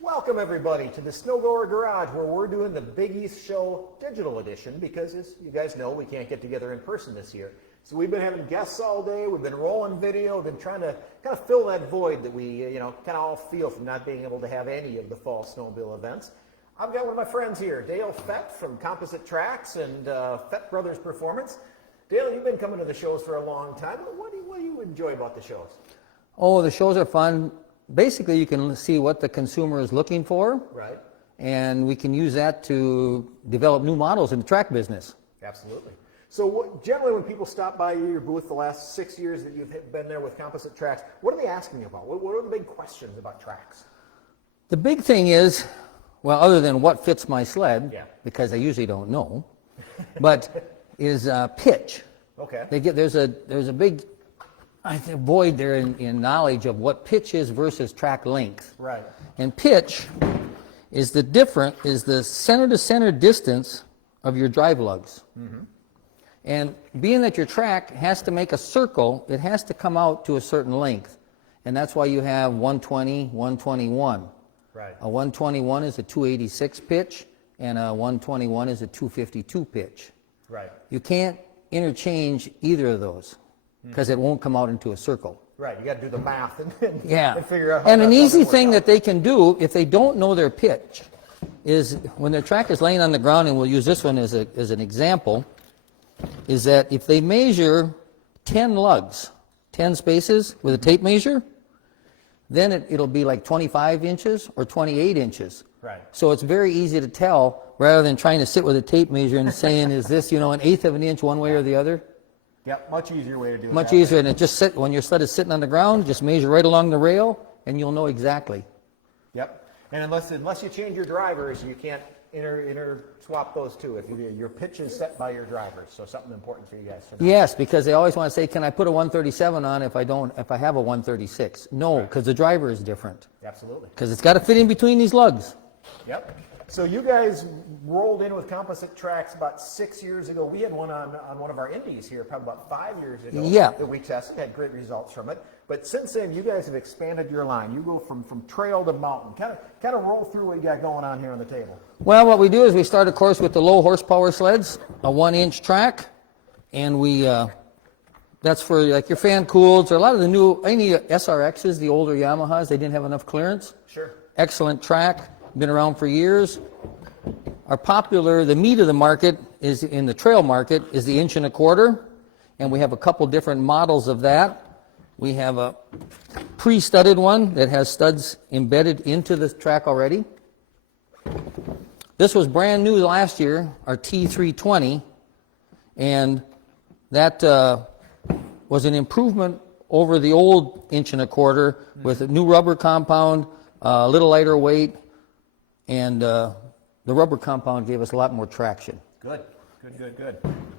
Welcome everybody to the Snow Goer Garage, where we're doing the Big East Show digital edition because, as you guys know, we can't get together in person this year. So we've been having guests all day, we've been rolling video, we've been trying to kind of fill that void that we kind of all feel from not being able to have any of the fall snowmobile events. I've got one of my friends here, Dale Fett from Composit Tracks and Fett Brothers Performance. Dale, you've been coming to the shows for a long time. What do you enjoy about the shows? Oh, the shows are fun. Basically, you can see what the consumer is looking for. Right. And we can use that to develop new models in the track business. Absolutely. So generally when people stop by your booth the last 6 years that you've been there with Composite Tracks, what are they asking you about? What are the big questions about tracks? The big thing is, well, other than what fits my sled, Yeah. because I usually don't know, but is pitch. Okay. There's a big void there in knowledge of what pitch is versus track length. Right. And pitch is the center to center distance of your drive lugs. Mm-hmm. And being that your track has to make a circle, it has to come out to a certain length. And that's why you have 120, 121. Right. A 121 is a 286 pitch, and a 121 is a 252 pitch. Right. You can't interchange either of those because it won't come out into a circle. Right. You got to do the math and figure out how And an easy thing out. that they can do if they don't know their pitch is when their track is laying on the ground, and we'll use this one as an example, is that if they measure 10 lugs, 10 spaces with a tape measure, then it'll be like 25 inches or 28 inches. Right. So it's very easy to tell rather than trying to sit with a tape measure and saying, is this, an eighth of an inch one way or the other? Yep, much easier way to do it. Much easier, and it just when your sled is sitting on the ground, just measure right along the rail, and you'll know exactly. Yep. And unless you change your drivers, you can't swap those two. If your pitch is set by your drivers, so something important for you guys to know. Yes, because they always want to say, can I put a 137 on if I have a 136? No, because the driver is different. Absolutely. Because it's got to fit in between these lugs. Yep. So you guys rolled in with Composite Tracks about 6 years ago. We had one on one of our indies here probably about 5 years ago. Yeah. That we tested, had great results from it. But since then, you guys have expanded your line. You go from trail to mountain. Kind of roll through what you got going on here on the table. Well, what we do is we start, of course, with the low horsepower sleds, a 1-inch track, and that's for like your fan cooleds or a lot of any SRXs, the older Yamahas, they didn't have enough clearance. Sure. Excellent track, been around for years. The meat of the market is in the trail market is the 1 1/4 inch, and we have a couple different models of that. We have a pre-studded one that has studs embedded into the track already. This was brand new last year, our T320, and that was an improvement over the old 1 1/4 inch with a new rubber compound, a little lighter weight, and the rubber compound gave us a lot more traction. Good.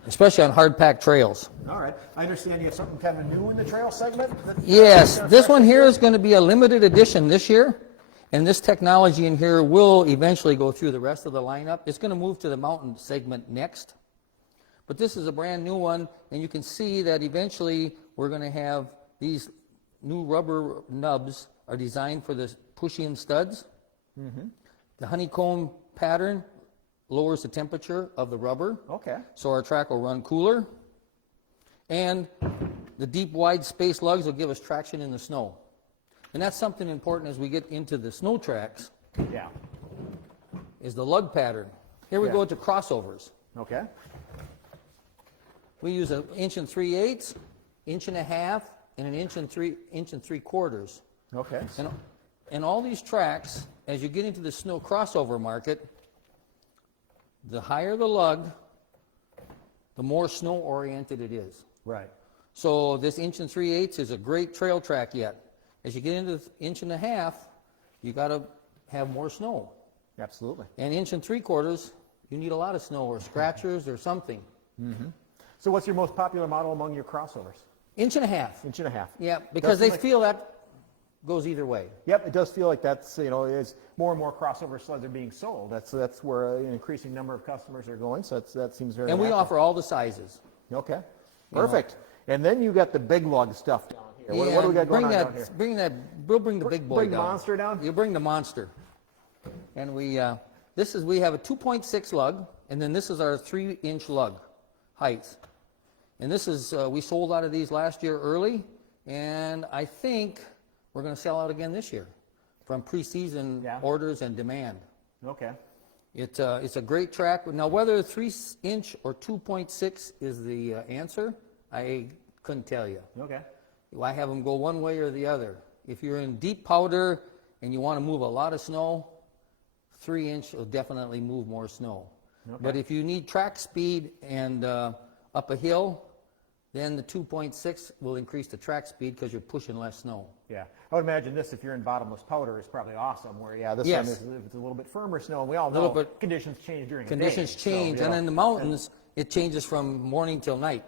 Especially on hard-packed trails. All right. I understand you have something kind of new in the trail segment? Yes, this one here is going to be a limited edition this year, and this technology in here will eventually go through the rest of the lineup. It's going to move to the mountain segment next, but this is a brand new one, and you can see that eventually we're going to have these new rubber nubs are designed for the push-in studs. Mm-hmm. The honeycomb pattern lowers the temperature of the rubber. Okay. So our track will run cooler. And the deep, wide space lugs will give us traction in the snow. And that's something important as we get into the snow tracks. Yeah. Is the lug pattern. Here we go to crossovers. Okay. We use 1 3/8 inch, 1.5 inches, and an 1 3/4 inches. Okay. And all these tracks, as you get into the snow crossover market, the higher the lug, the more snow-oriented it is. Right. So this 1 3/8 inches is a great trail track yet. As you get into 1.5 inches, you got to have more snow. Absolutely. And 1 3/4 inches, you need a lot of snow or scratchers or something. Mm-hmm. So what's your most popular model among your crossovers? 1.5 inches. 1.5 inches. Yeah, because they feel that goes either way. Yep, it does feel like that's, as more and more crossover sleds are being sold. That's where an increasing number of customers are going. So that seems very. And we natural. offer all the sizes. Okay, perfect. And then you got the big lug stuff down here. What do we got going on down here? We'll bring the big boy Bring down. the monster down? You bring the monster. And we have a 2.6 lug, and then this is our 3-inch lug height. And this is, we sold out of these last year early, and I think we're going to sell out again this year from pre-season orders and demand. Okay. It's a great track. Now, whether 3-inch or 2.6 is the answer, I couldn't tell you. Okay. I have them go one way or the other. If you're in deep powder and you want to move a lot of snow, 3-inch will definitely move more snow. Okay. But if you need track speed and up a hill, then the 2.6 will increase the track speed because you're pushing less snow. Yeah, I would imagine this, if you're in bottomless powder, is probably awesome. Where this one is, if it's a little bit firmer snow, and we all know conditions change during the day. Conditions change, and in the mountains, it changes from morning till night.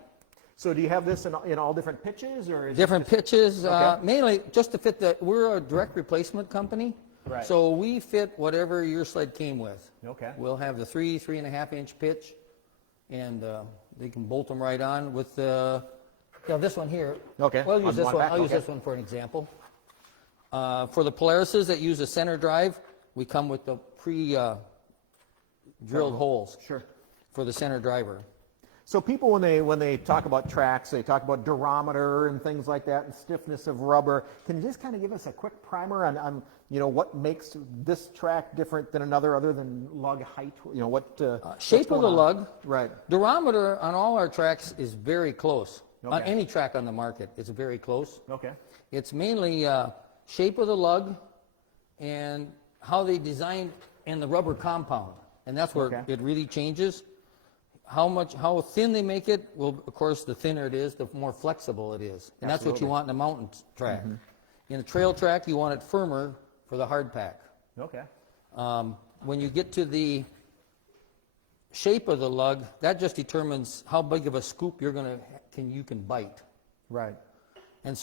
So do you have this in all different pitches, or is different pitches? Mainly just to fit we're a direct replacement company. Right. So we fit whatever your sled came with. Okay. We'll have the 3.5-inch pitch, and they can bolt them right on with this one here. Okay. Well, I'll use this one. I'll use this one for an example. For the Polarises that use a center drive, we come with the pre-drilled holes. Sure. For the center driver. So people, when they talk about tracks, they talk about durometer and things like that, and stiffness of rubber. Can you just kind of give us a quick primer on what makes this track different than another, other than lug height? Shape of the lug. Right. Durometer on all our tracks is very close. Okay. On any track on the market, it's very close. Okay. It's mainly shape of the lug and how they design and the rubber compound, and that's where it really changes. How thin they make it, well, of course, the thinner it is, the more flexible it is. And that's what you want in a mountain track. Mm-hmm. In a trail track, you want it firmer for the hard pack. Okay. When you get to the shape of the lug, that just determines how big of a scoop you can bite. Right. And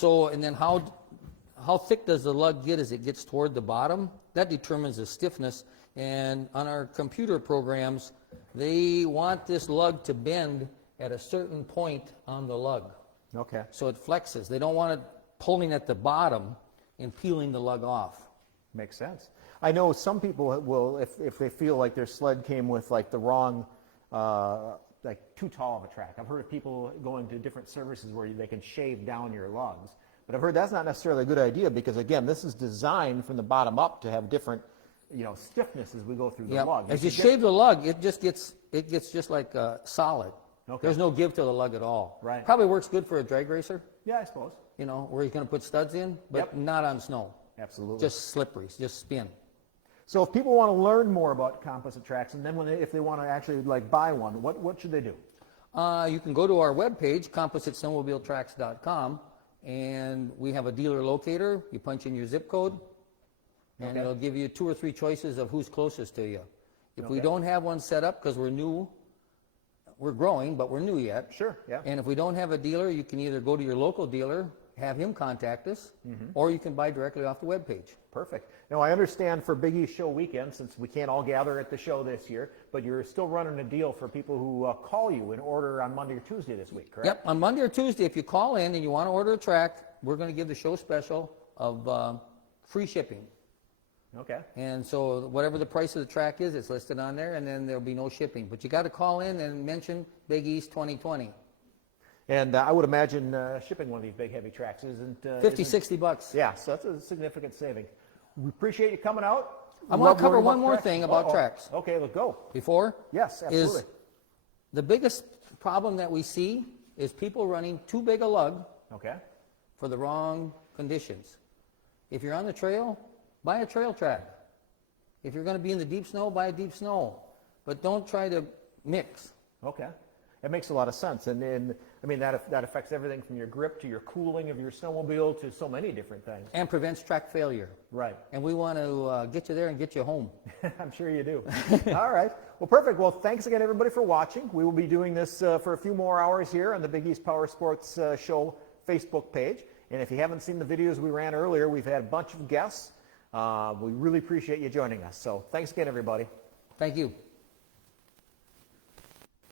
then how thick does the lug get as it gets toward the bottom? That determines the stiffness. And on our computer programs, they want this lug to bend at a certain point on the lug. Okay. So it flexes. They don't want it pulling at the bottom and peeling the lug off. Makes sense. I know some people will, if they feel like their sled came with like the wrong, like too tall of a track. I've heard of people going to different services where they can shave down your lugs. But I've heard that's not necessarily a good idea because, again, this is designed from the bottom up to have different stiffness as we go through the lug. As you shave the lug, it gets just like solid. Okay. There's no give to the lug at all. Right. Probably works good for a drag racer. Yeah, I suppose. Where he's going to put studs in, but not on snow. Absolutely. Just slippery, just spin. So if people want to learn more about Composite Tracks, and then if they want to actually buy one, what should they do? You can go to our webpage, compositesnowmobiletracks.com, and we have a dealer locator. You punch in your zip code, and it'll give you 2 or 3 choices of who's closest to you. If we don't have one set up, because we're new, we're growing, but we're new yet. Sure, yeah. And if we don't have a dealer, you can either go to your local dealer, have him contact us, or you can buy directly off the webpage. Perfect. Now, I understand for Big East Show weekend, since we can't all gather at the show this year, but you're still running a deal for people who call you and order on Monday or Tuesday this week, correct? Yep, on Monday or Tuesday, if you call in and you want to order a track, we're going to give the show special of free shipping. Okay. And so whatever the price of the track is, it's listed on there, and then there'll be no shipping. But you got to call in and mention Big East 2020. And I would imagine shipping one of these big heavy tracks isn't... $50-$60. Yeah, so that's a significant saving. We appreciate you coming out. I want to cover one more thing about tracks. Okay, let's go. Before? Yes, absolutely. The biggest problem that we see is people running too big a lug for the wrong conditions. If you're on the trail, buy a trail track. If you're going to be in the deep snow, buy a deep snow. But don't try to mix. Okay. It makes a lot of sense. And I mean, that affects everything from your grip to your cooling of your snowmobile to so many different things. And prevents track failure. Right. And we want to get you there and get you home. I'm sure you do. All right. Well, perfect. Well, thanks again, everybody, for watching. We will be doing this for a few more hours here on the Big East Powersports Show Facebook page. And if you haven't seen the videos we ran earlier, we've had a bunch of guests. We really appreciate you joining us. So thanks again, everybody. Thank you.